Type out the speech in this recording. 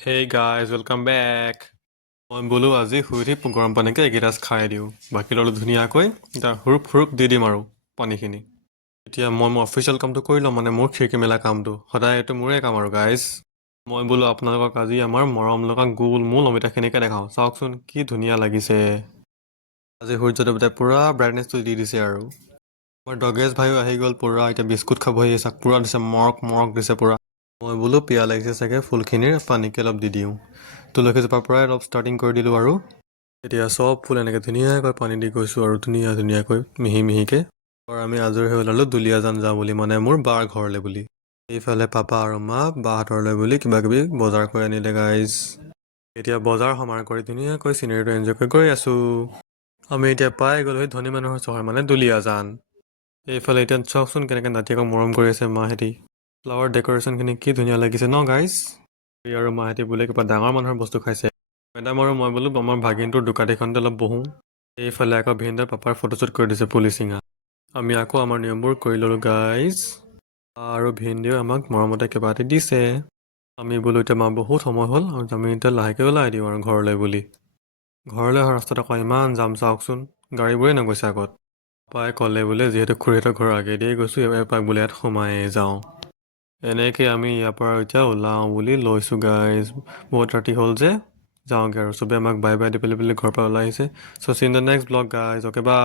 Hey guys, welcome back. মই বোলো আজি শুই উঠি গৰম পানীকে এগিলাচ খাই দিওঁ। বাকী ল'লোঁ ধুনীয়াকৈ এতিয়া হুৰুপ হুৰুপ দি দিম আৰু পানীখিনি। এতিয়া মোৰ অফিচিয়েল কামটো কৰি ল'ম, মানে মোৰ খিৰিকি মেলা কামটো। সদায় এইটো মোৰে কাম আৰু গাইজ। মই বোলো আপোনালোকক আজি আমাৰ মৰম লগা গোল মূল অমিতাখিনিকে দেখাওঁ। চাওকচোন কি ধুনীয়া লাগিছে। আজি সূৰ্য দেৱতাই পূৰা ব্ৰাইটনেছটো দি দিছে আৰু। আমাৰ ডগেজ ভাইও আহি গ'ল পূৰা, এতিয়া বিস্কুট খাবহি চাক পূৰা দিছে, মৰক মৰক দিছে পূৰা। মই বোলো পিয়া লাগিছে চাগে, ফুলখিনিৰ পানীকে অলপ দি দিওঁ। তুলসীজোপাৰ পৰাই অলপ ষ্টাৰ্টিং কৰি দিলোঁ আৰু। এতিয়া চব ফুল এনেকৈ ধুনীয়াকৈ পানী দি গৈছোঁ আৰু ধুনীয়াকৈ মিহি মিহিকৈ। আৰু আমি আজৰি হৈ ওলালোঁ দুলীয়াজান যাওঁ বুলি, মানে মোৰ বাৰ ঘৰলৈ বুলি। এইফালে পাপা আৰু মা বাহঁতৰলৈ বুলি কিবাকিবি বজাৰ কৰি আনিলে গাইজ। এতিয়া বজাৰ সমাৰ কৰি ধুনীয়াকৈ চিনেৰীটো এনজয় কৰি গৈ আছোঁ। আমি এতিয়া পাই গ'লোঁ সেই ধনী মানুহৰ চহৰ, মানে দুলীয়াজান। এইফালে এতিয়া চাওকচোন কেনেকৈ নাতিয়েকক মৰম কৰি আছে মাহেঁতি। ফ্লাৱাৰ ডেক'ৰেশ্যনখিনি কি ধুনীয়া লাগিছে ন গাইজ। আৰু মাহেঁতি বোলে কিবা ডাঙৰ মানুহৰ বস্তু খাইছে। মেডাম আৰু মই বোলো আমাৰ ভাগিনটোৰ দোকানীখনতে অলপ বহোঁ। এইফালে আকৌ ভিনদেউ পাপাৰ ফটোশ্বুট কৰি দিছে পুলিচিঙা। আমি আকৌ আমাৰ নিয়মবোৰ কৰি ল'লোঁ গাইজ। আৰু ভিনদেউ আমাক মৰমতে কিবা এটা দিছে। আমি বোলো এতিয়া মা বহুত সময় হ'ল, আমি এতিয়া লাহেকৈ ওলাই দিওঁ আৰু ঘৰলৈ বুলি। ঘৰলৈ অহা ৰাস্তাত আকৌ ইমান যাম চাওকচোন, গাড়ীবোৰেই নগৈছে আগত। পাপাই ক'লে বোলে যিহেতু খুৰীহঁতৰ ঘৰৰ আগেদিয়ে গৈছোঁ, এপাক বোলে ইয়াত সোমায়েই যাওঁ। এনেকৈ আমি ইয়াৰ পৰা এতিয়া ওলাওঁ বুলি লৈছোঁ গাইজ। বহুত ৰাতি হ'ল যে যাওঁগৈ আৰু। চবেই আমাক বাই বাই দি পেলাই ঘৰৰ পৰা ওলাই আহিছে। So' see in the next blog guys, okay by.